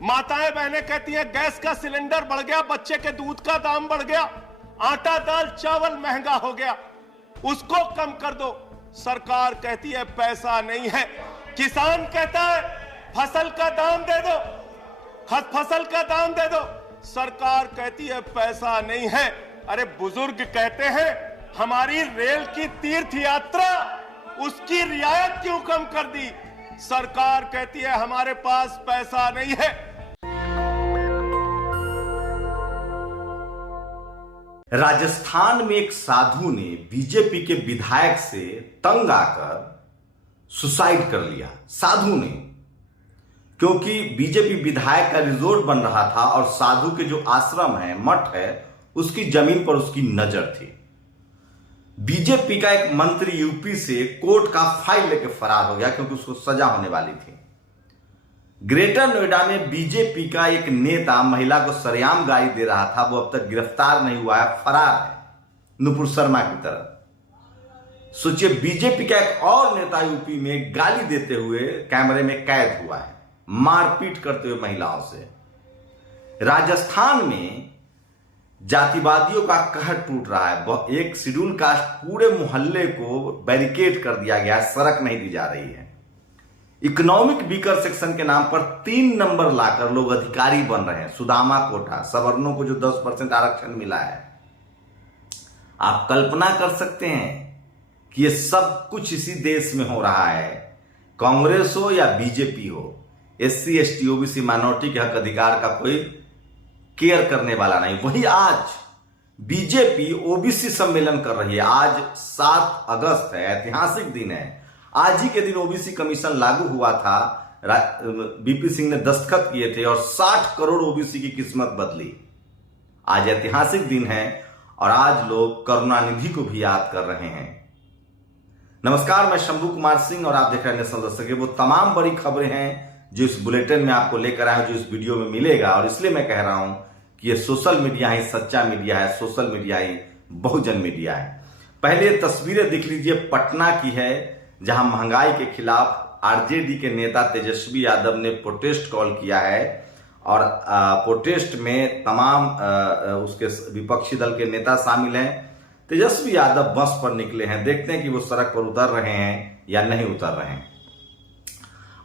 माताएं बहनें कहती हैं गैस का सिलेंडर बढ़ गया, बच्चे के दूध का दाम बढ़ गया, आटा दाल चावल महंगा हो गया, उसको कम कर दो। सरकार कहती है पैसा नहीं है। किसान कहता है फसल का दाम दे दो, फसल का दाम दे दो। सरकार कहती है पैसा नहीं है। अरे बुजुर्ग कहते हैं हमारी रेल की तीर्थ यात्रा, उसकी रियायत क्यों कम कर दी? सरकार कहती है हमारे पास पैसा नहीं है। राजस्थान में एक साधु ने बीजेपी के विधायक से तंग आकर सुसाइड कर लिया। साधु ने, क्योंकि बीजेपी विधायक का रिजॉर्ट बन रहा था और साधु के जो आश्रम है, मठ है, उसकी जमीन पर उसकी नजर थी। बीजेपी का एक मंत्री यूपी से कोर्ट का फाइल लेकर फरार हो गया क्योंकि उसको सजा होने वाली थी। ग्रेटर नोएडा में बीजेपी का एक नेता महिला को सरेआम गाली दे रहा था, वो अब तक गिरफ्तार नहीं हुआ है, फरार है नुपुर शर्मा की तरह। सोचिए, बीजेपी का एक और नेता यूपी में गाली देते हुए कैमरे में कैद हुआ है, मारपीट करते हुए महिलाओं से। राजस्थान में जातिवादियों का कहर टूट रहा है। एक शेड्यूल कास्ट पूरे मोहल्ले को बैरिकेड कर दिया गया है, सड़क नहीं दी जा रही है। इकोनॉमिक वीकर सेक्शन के नाम पर 3 नंबर लाकर लोग अधिकारी बन रहे हैं। सुदामा कोटा, सवर्णों को जो 10% आरक्षण मिला है, आप कल्पना कर सकते हैं कि ये सब कुछ इसी देश में हो रहा है। कांग्रेस हो या बीजेपी हो, SC ST OBC माइनॉरिटी के हक अधिकार का कोई केयर करने वाला नहीं। वही आज बीजेपी OBC सम्मेलन कर रही है। आज 7 अगस्त है, ऐतिहासिक दिन है। आज ही के दिन OBC कमीशन लागू हुआ था, बीपी सिंह ने दस्तखत किए थे और 60 करोड़ OBC की किस्मत बदली। आज ऐतिहासिक दिन है और आज लोग करुणानिधि को भी याद कर रहे हैं। नमस्कार, मैं शंभू कुमार सिंह और आप देख रहे हैं नेशनल दस्तक। वो तमाम बड़ी खबरें हैं जो इस बुलेटिन में आपको लेकर आए, जो इस वीडियो में मिलेगा। और इसलिए मैं कह रहा हूं कि ये सोशल मीडिया ही सच्चा मीडिया है, सोशल मीडिया ही बहुजन मीडिया है। पहले तस्वीरें देख लीजिए, पटना की है, जहां महंगाई के खिलाफ आरजेडी के नेता तेजस्वी यादव ने प्रोटेस्ट कॉल किया है और प्रोटेस्ट में तमाम उसके विपक्षी दल के नेता शामिल हैं। तेजस्वी यादव बस पर निकले हैं, देखते हैं कि वो सड़क पर उतर रहे हैं या नहीं उतर रहे हैं।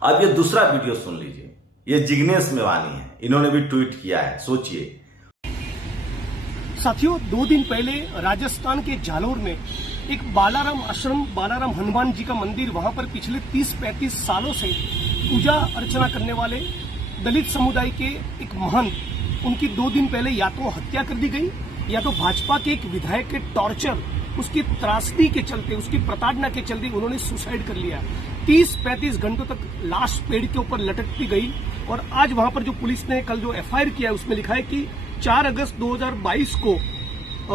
अब ये दूसरा वीडियो सुन लीजिए, ये जिग्नेश मेवानी है, इन्होंने भी ट्वीट किया है, सोचिए। साथियों, 2 दिन पहले राजस्थान के जालोर में एक बालाराम आश्रम, बालाराम हनुमान जी का मंदिर, वहां पर पिछले 30-35 सालों से पूजा अर्चना करने वाले दलित समुदाय के एक महंत, उनकी 2 दिन पहले या तो हत्या कर दी गई या तो भाजपा के एक विधायक के टॉर्चर, उसकी त्रासदी के चलते, उसकी प्रताड़ना के चलते उन्होंने सुसाइड कर लिया। 30-35 घंटों तक लाश पेड़ के ऊपर लटकती गई। और आज वहां पर जो पुलिस ने कल जो FIR किया है, उसमें लिखा है कि 4 अगस्त 2022 को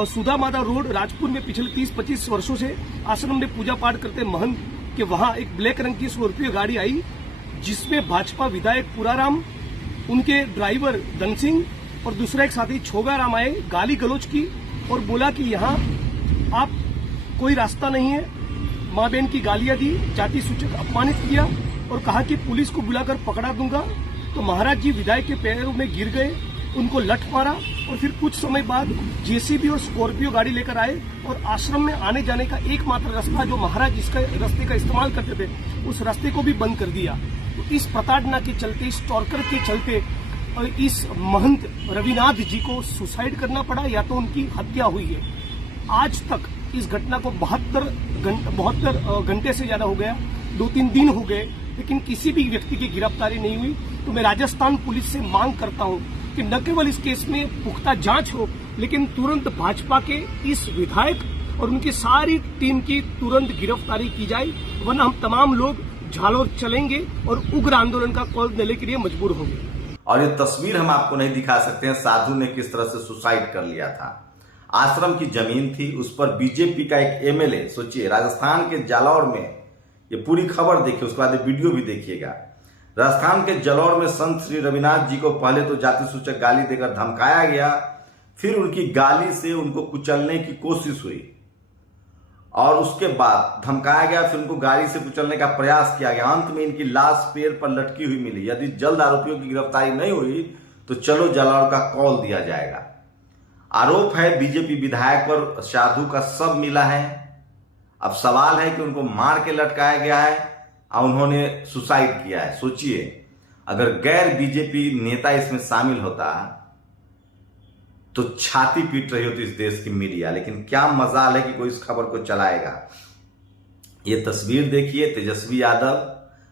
सुधा माता रोड राजपुर में पिछले 30-25 वर्षों से आश्रम में पूजा पाठ करते महंत के वहां एक ब्लैक रंग की स्कॉर्पियो गाड़ी आई, जिसमें भाजपा विधायक पुराराम, उनके ड्राइवर धन सिंह और दूसरा एक साथी छोगाराम आए। गाली गलौज की और बोला कि यहाँ आप कोई रास्ता नहीं है। माँ बहन की गालियां दी, जाति सूचक अपमानित किया और कहा कि पुलिस को बुलाकर पकड़ा दूंगा। तो महाराज जी विधायक के पैरों में गिर गए, उनको लठ मारा और फिर कुछ समय बाद JCB और स्कॉर्पियो गाड़ी लेकर आए और आश्रम में आने जाने का एकमात्र रास्ता जो महाराज जिसका रास्ते का इस्तेमाल करते थे, उस रास्ते को भी बंद कर दिया। तो इस प्रताड़ना के चलते, इस टॉर्चर के चलते इस महंत रविनाथ जी को सुसाइड करना पड़ा या तो उनकी हत्या हुई है। आज तक इस घटना को 72 घंटे से ज्यादा हो गया, 2-3 दिन हो गए, लेकिन किसी भी व्यक्ति की गिरफ्तारी नहीं हुई। तो मैं राजस्थान पुलिस से मांग करता हूं कि न केवल इस केस में पुख्ता जांच हो, लेकिन तुरंत भाजपा के इस विधायक और उनकी सारी टीम की तुरंत गिरफ्तारी की जाए, वरना हम तमाम लोग झालोर चलेंगे और उग्र आंदोलन का कॉल देने के लिए मजबूर होंगे। और ये तस्वीर हम आपको नहीं दिखा सकते हैं, साधु ने किस तरह से सुसाइड कर लिया था। आश्रम की जमीन थी, उस पर बीजेपी का एक MLA, सोचिए, राजस्थान के जालौर में, ये पूरी खबर देखिए, उसके बाद वीडियो भी देखिएगा। राजस्थान के जालौर में संत श्री रविनाथ जी को पहले तो जाति सूचक गाली देकर धमकाया गया, फिर उनकी गाली से उनको कुचलने की कोशिश हुई और उसके बाद धमकाया गया, फिर उनको गाड़ी से कुचलने का प्रयास किया गया। अंत में इनकी लाश पेड़ पर लटकी हुई मिली। यदि जल्द आरोपियों की गिरफ्तारी नहीं हुई तो चलो जलाओ का कॉल दिया जाएगा। आरोप है बीजेपी विधायक पर साधु का शव मिला है। अब सवाल है कि उनको मार के लटकाया गया है और उन्होंने सुसाइड किया है। सोचिए, अगर गैर बीजेपी नेता इसमें शामिल होता तो छाती पीट रही होती इस देश की मीडिया। लेकिन क्या मजाल है कि कोई इस खबर को चलाएगा। ये तस्वीर देखिए, तेजस्वी यादव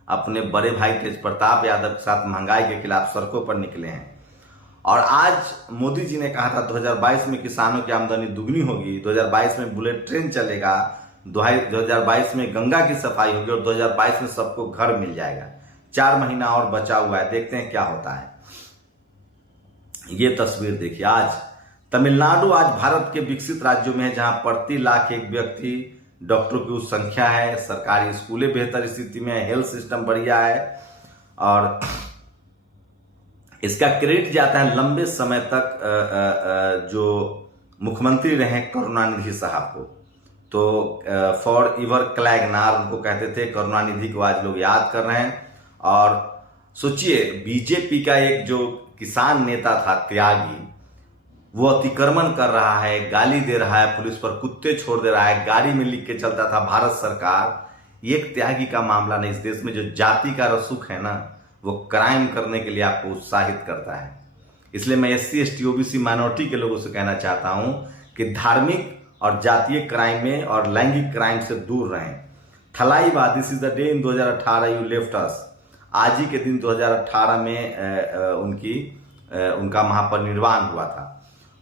अपने बड़े भाई तेज प्रताप यादव के साथ महंगाई के खिलाफ सड़कों पर निकले हैं। और आज मोदी जी ने कहा था 2022 में किसानों की आमदनी दुगनी होगी, 2022 में बुलेट ट्रेन चलेगा, 2022 में गंगा की सफाई होगी और 2022 में सबको घर मिल जाएगा। 4 महीना और बचा हुआ है, देखते हैं क्या होता है। ये तस्वीर देखिए, आज तमिलनाडु आज भारत के विकसित राज्यों में है जहां प्रति लाख एक व्यक्ति डॉक्टरों की उच्च संख्या है, सरकारी स्कूलें बेहतर स्थिति में है, हेल्थ सिस्टम बढ़िया है। और इसका क्रेडिट जाता है लंबे समय तक जो मुख्यमंत्री रहे करुणानिधि साहब को। तो फॉर इवर क्लैगनार उनको कहते थे, करुणानिधि को आज लोग याद कर रहे हैं। और सोचिए, बीजेपी का एक जो किसान नेता था त्यागी, वो अतिक्रमण कर रहा है, गाली दे रहा है, पुलिस पर कुत्ते छोड़ दे रहा है, गाड़ी में लिख के चलता था भारत सरकार। ये एक त्यागी का मामला नहीं। इस देश में जो जाति का रसूख है ना, वो क्राइम करने के लिए आपको उत्साहित करता है। इसलिए मैं SC ST OBC माइनॉरिटी के लोगों से कहना चाहता हूं कि धार्मिक और जातीय क्राइम में और लैंगिक क्राइम से दूर रहें। थलाईवाद, this is the day in 2018 you left us. आज ही के दिन 2018 में उनका महापरिनिर्वाण हुआ था।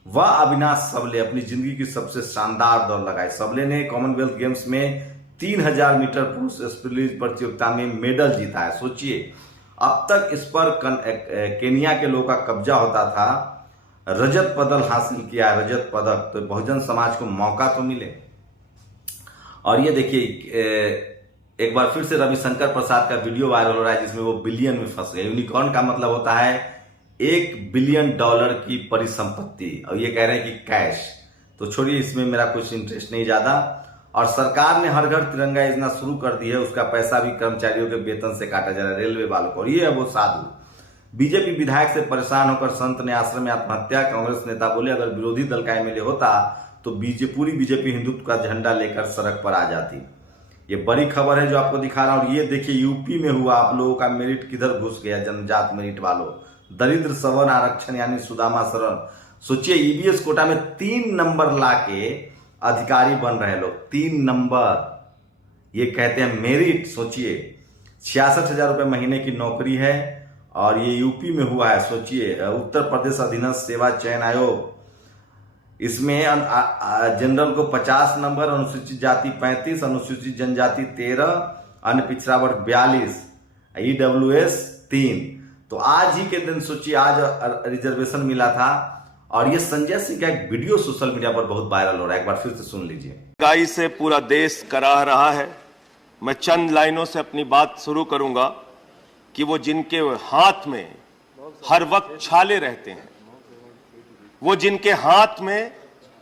वह अविनाश सबले अपनी जिंदगी की सबसे शानदार दौड़ लगाई। सबले ने कॉमनवेल्थ गेम्स में 3000 मीटर पुरुष स्प्रिंट प्रतियोगिता में मेडल जीता है। सोचिए, अब तक इस पर केनिया के लोगों का कब्जा होता था। रजत पदक हासिल किया है, रजत पदक। तो बहुजन समाज को मौका तो मिले। और ये देखिए, एक बार फिर से रविशंकर प्रसाद का वीडियो वायरल हो रहा है जिसमें वो बिलियन में फंस गए। यूनिकॉर्न का मतलब होता है $1 बिलियन की परिसंपत्ति, और ये कह रहे हैं कि कैश। तो छोड़िए, इसमें मेरा कुछ इंटरेस्ट नहीं ज्यादा। और सरकार ने हर घर तिरंगा योजना शुरू कर दी है, उसका पैसा भी कर्मचारियों के वेतन से काटा जा रहा है, रेलवे वालों को। और ये है वो साधु। बीजेपी विधायक से परेशान होकर संत ने आश्रम में आत्महत्या। कांग्रेस नेता बोले अगर विरोधी दल का MLA होता तो पूरी बीजेपी हिंदुत्व का झंडा लेकर सड़क पर आ जाती। ये बड़ी खबर है जो आपको दिखा रहा हूं। और ये देखिए, यूपी में हुआ। आप लोगों का मेरिट किधर घुस गया, जनजात मेरिट वालों। दरिद्र सवर्ण आरक्षण यानी सुदामा शरण। सोचिए, EVS कोटा में 3 नंबर लाके अधिकारी बन रहे लोग। 3 नंबर, ये कहते हैं मेरिट। सोचिए, 66,000 रुपए महीने की नौकरी है और ये यूपी में हुआ है। सोचिए, उत्तर प्रदेश अधीनस्थ सेवा चयन आयोग, इसमें जनरल को 50 नंबर, अनुसूचित जाति 35, अनुसूचित जनजाति 13, अन्य पिछड़ा वर्ग 42, EWS 3। तो आज ही के दिन सोचिए, आज रिजर्वेशन मिला था। और ये संजय सिंह का एक वीडियो सोशल मीडिया पर बहुत वायरल हो रहा है, एक बार फिर से सुन लीजिए। महंगाई से पूरा देश कराह रहा है। मैं चंद लाइनों से अपनी बात शुरू करूंगा कि वो जिनके हाथ में हर वक्त छाले रहते हैं, वो जिनके हाथ में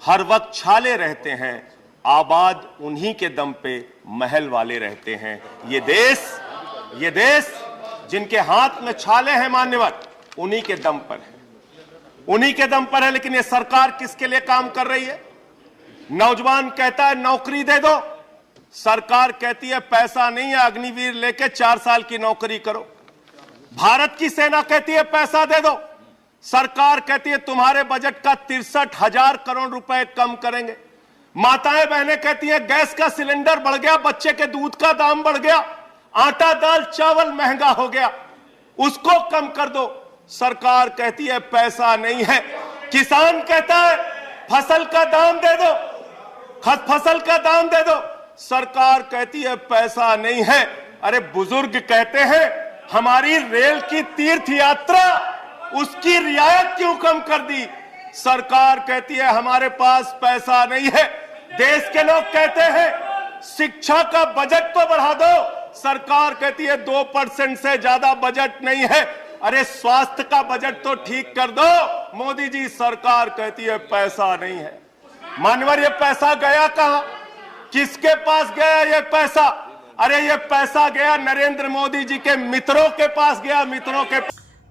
हर वक्त छाले रहते हैं, आबाद उन्हीं के दम पे महल वाले रहते हैं। ये देश जिनके हाथ में छाले हैं मान्यवर, उन्हीं के दम पर है, उन्हीं के दम पर है। लेकिन ये सरकार किसके लिए काम कर रही है? नौजवान कहता है नौकरी दे दो, सरकार कहती है पैसा नहीं है, अग्निवीर लेके 4 साल की नौकरी करो। भारत की सेना कहती है पैसा दे दो, सरकार कहती है तुम्हारे बजट का 63,000 करोड़ रुपए कम करेंगे। माताएं बहनें कहती हैं गैस का सिलेंडर बढ़ गया, बच्चे के दूध का दाम बढ़ गया, आटा दाल चावल महंगा हो गया, उसको कम कर दो, सरकार कहती है पैसा नहीं है। किसान कहता है फसल का दाम दे दो, फसल का दाम दे दो, सरकार कहती है पैसा नहीं है। अरे बुजुर्ग कहते हैं हमारी रेल की तीर्थ यात्रा, उसकी रियायत क्यों कम कर दी, सरकार कहती है हमारे पास पैसा नहीं है। देश के लोग कहते हैं शिक्षा का बजट तो बढ़ा दो, सरकार कहती है 2% से ज्यादा बजट नहीं है। अरे स्वास्थ्य का बजट तो ठीक कर दो, मोदी जी, सरकार कहती है पैसा नहीं है। मानवर, ये पैसा गया कहां? किसके पास गया ये पैसा? अरे ये पैसा गया नरेंद्र मोदी जी के मित्रों के पास गया, मित्रों के।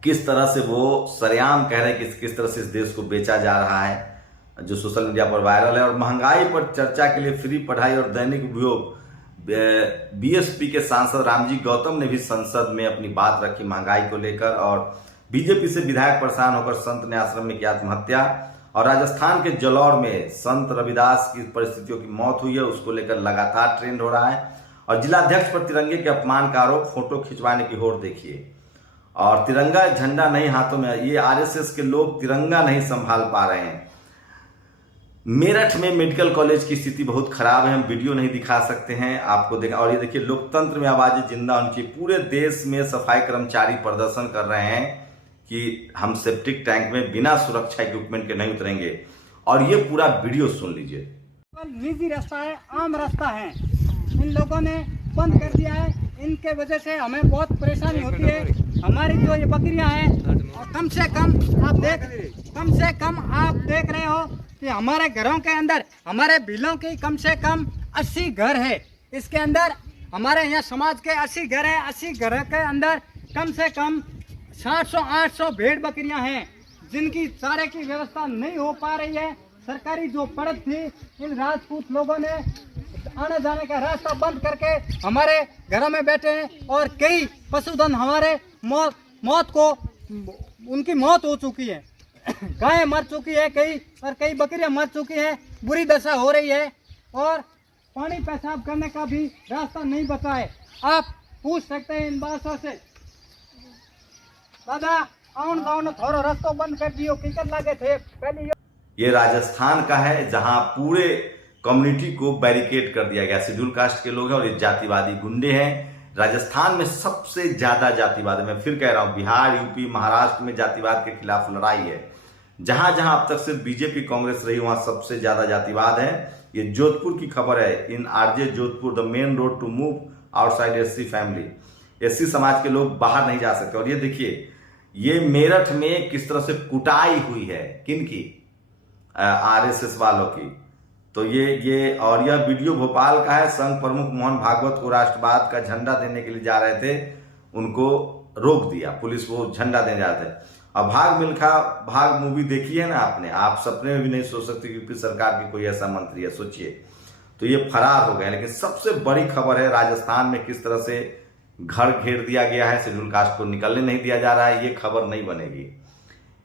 किस तरह से वो सरेआम कह रहे हैं कि किस तरह से इस देश को बेचा जा रहा है, जो सोशल मीडिया पर वायरल है। और महंगाई पर चर्चा के लिए फ्री पढ़ाई और दैनिक उपयोग, बीएसपी के सांसद रामजी गौतम ने भी संसद में अपनी बात रखी महंगाई को लेकर। और बीजेपी से विधायक परेशान होकर संत ने आश्रम में की आत्महत्या। और राजस्थान के जलौर में संत रविदास की परिस्थितियों की मौत हुई है, उसको लेकर लगातार ट्रेंड हो रहा है। और जिलाध्यक्ष पर तिरंगे के अपमान का आरोप, फोटो खिंचवाने की होड़ देखिए। और तिरंगा झंडा नहीं हाथों में, ये आरएसएस के लोग तिरंगा नहीं संभाल पा रहे हैं। मेरठ में मेडिकल कॉलेज की स्थिति बहुत खराब है, हम वीडियो नहीं दिखा सकते हैं आपको देखा। और ये देखिए लोकतंत्र में आवाजें जिंदा उनकी। पूरे देश में सफाई कर्मचारी प्रदर्शन कर रहे हैं कि हम सेप्टिक टैंक में बिना सुरक्षा इक्विपमेंट के नहीं उतरेंगे। और ये पूरा वीडियो सुन लीजिए। निजी रास्ता है, आम रास्ता है, इन लोगों ने बंद कर दिया है। इनके वजह से हमें बहुत परेशानी होती है। हमारी जो ये बकरियां हैं, और कम से कम आप देख रहे हो कि हमारे घरों के अंदर, हमारे बिलों की कम से कम 80 घर है। इसके अंदर हमारे यहाँ समाज के 80 घर है। 80 घर के अंदर कम से कम 700-800 भेड़ बकरियां हैं, जिनकी चारे की व्यवस्था नहीं हो पा रही है। सरकारी जो पड़त थी, इन राजपूत लोगों ने आने जाने का रास्ता बंद करके हमारे घरों में बैठे हैं। और कई पशुधन हमारे मौत को, उनकी मौत हो चुकी है। गायें मर चुकी है कई, और कई बकरियां मर चुकी हैं। बुरी दशा हो रही है। और पानी पेशाब करने का भी रास्ता नहीं बचा है। आप पूछ सकते हैं इन बातों से, दादा आउन गाँव थोड़ा रास्ता बंद कर दियो, टिकट लगे थे पहले। ये राजस्थान का है, जहां पूरे कम्युनिटी को बैरिकेड कर दिया गया। शेड्यूल कास्ट के लोग हैं और ये जातिवादी गुंडे हैं। राजस्थान में सबसे ज्यादा जातिवाद है। मैं फिर कह रहा हूं, बिहार, यूपी, महाराष्ट्र में जातिवाद के खिलाफ लड़ाई है। जहां जहां अब तक सिर्फ बीजेपी कांग्रेस रही, वहां सबसे ज्यादा जातिवाद है। ये जोधपुर की खबर है। In RJ Jodhpur, the main road to move outside SC family. SC समाज के लोग बाहर नहीं जा सकते। और ये देखिए, ये मेरठ में किस तरह से कुटाई हुई है, किनकी? आरएसएस वालों की। तो ये और यह वीडियो भोपाल का है। संघ प्रमुख मोहन भागवत को राष्ट्रवाद का झंडा देने के लिए जा रहे थे, उनको रोक दिया पुलिस, वो झंडा देने जा रहे थे। और भाग मिल्खा भाग मूवी देखी है ना आपने? आप सपने में भी नहीं सोच सकते कि यूपी सरकार की कोई ऐसा मंत्री है, सोचिए। तो ये फरार हो गए। लेकिन सबसे बड़ी खबर है राजस्थान में किस तरह से घर घेर दिया गया है, शेड्यूल कास्ट को निकलने नहीं दिया जा रहा है। ये खबर नहीं बनेगी।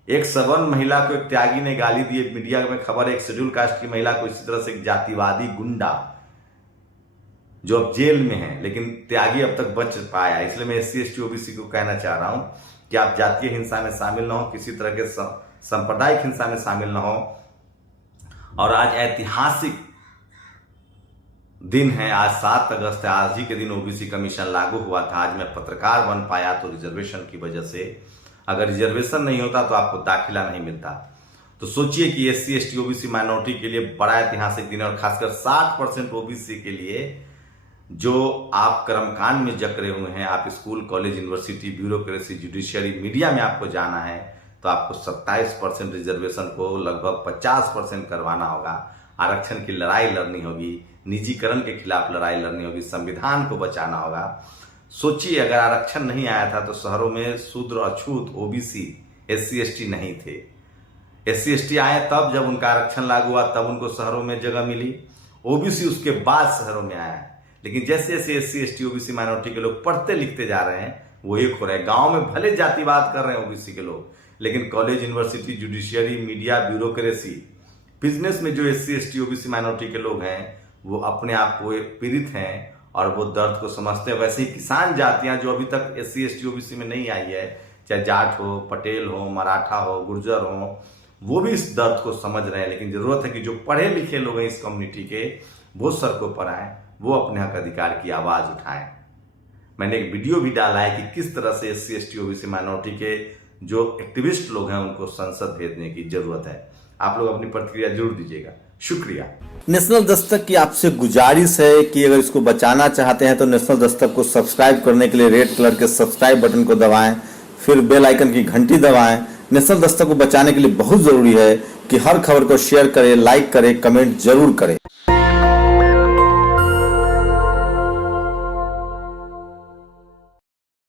एक सवर्ण महिला को एक त्यागी ने गाली दी, मीडिया में खबर है। एक शेड्यूल कास्ट की महिला को इसी तरह से एक जातिवादी गुंडा, जो अब जेल में है, लेकिन त्यागी अब तक बच पाया। इसलिए मैं एससी एसटी ओबीसी को कहना चाह रहा हूं कि आप जातीय हिंसा में शामिल न हो, किसी तरह के सांप्रदायिक हिंसा में शामिल न हो। और आज ऐतिहासिक दिन है, आज 7 अगस्त है। आज ही के दिन ओबीसी कमीशन लागू हुआ था। आज मैं पत्रकार बन पाया तो रिजर्वेशन की वजह से। अगर रिजर्वेशन नहीं होता तो आपको दाखिला नहीं मिलता। तो सोचिए कि एससी एसटी ओबीसी माइनॉरिटी के लिए बड़ा ऐतिहासिक दिन है। और खासकर 60% ओबीसी के लिए, जो आप कर्मकांड में जकड़े हुए हैं, आप school, college, university, bureaucracy, judiciary, media में आपको जाना है, तो आपको 27% रिजर्वेशन को लगभग 50% करवाना होगा। आरक्षण की लड़ाई लड़नी होगी, निजीकरण के खिलाफ लड़ाई लड़नी होगी, संविधान को बचाना होगा। सोचिए, अगर आरक्षण नहीं आया था तो शहरों में शूद्र, अछूत, ओबीसी, एससी एसटी नहीं थे। एससी एसटी आए तब, जब उनका आरक्षण लागू हुआ तब उनको शहरों में जगह मिली। ओबीसी उसके बाद शहरों में आया। लेकिन जैसे जैसे एससी एसटी ओबीसी माइनॉरिटी के लोग पढ़ते लिखते जा रहे हैं, वो एक हो रहे हैं। गांव में भले जातिवाद कर रहे हैं ओबीसी के लोग, लेकिन college, university, judiciary, media, bureaucracy, business में जो एससी एसटी ओबीसी माइनॉरिटी के लोग हैं, वो अपने आप को पीड़ित हैं और वो दर्द को समझते हैं। वैसे ही किसान जातियां जो अभी तक एससी एसटी ओबीसी में नहीं आई है, चाहे जाट हो, पटेल हो, मराठा हो, गुर्जर हो, वो भी इस दर्द को समझ रहे हैं। लेकिन जरूरत है कि जो पढ़े लिखे लोग हैं इस कम्युनिटी के, वो सड़कों पर आए, वो अपने हक अधिकार की आवाज उठाएं। मैंने एक वीडियो भी डाला है कि किस तरह से एससी एसटी ओबीसी माइनॉरिटी के जो एक्टिविस्ट लोग हैं उनको संसद भेजने की जरूरत है। आप लोग अपनी प्रतिक्रिया जरूर दीजिएगा। शुक्रिया। नेशनल दस्तक की आपसे गुजारिश है कि अगर इसको बचाना चाहते हैं तो नेशनल दस्तक को सब्सक्राइब करने के लिए रेड कलर के सब्सक्राइब बटन को दबाएं, फिर बेल आइकन की घंटी दबाएं। नेशनल दस्तक को बचाने के लिए बहुत जरूरी है कि हर खबर को शेयर करें, लाइक करें, कमेंट जरूर करें।